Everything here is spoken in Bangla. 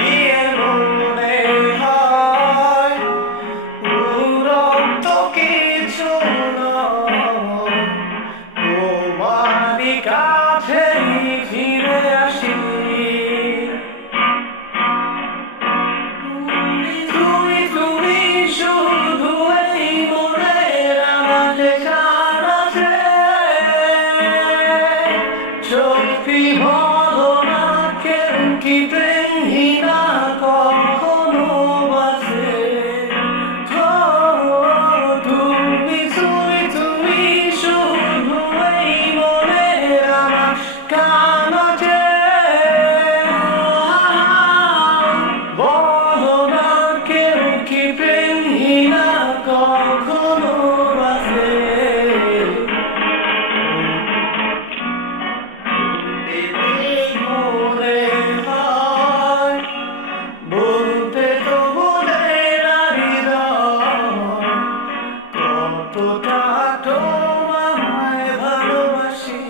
গিয়ে মনে হয় উড়ন্ত কিছু নয়, তোমারই কাছেই ফিরে আসি। তুমি শুধু এই মনের আমার কাছে সত্যি বলো না, কেউ কি প্রেমহীনা কখনো বাসে? তুমি শুধু এই মনের আমার কাছে বলো না, কেউ কি প্রেমহীনা কখনো বাসে? মনে হয় বলতে তো বলে না হৃদয়, কতটা তোমায় ভালোবাসি।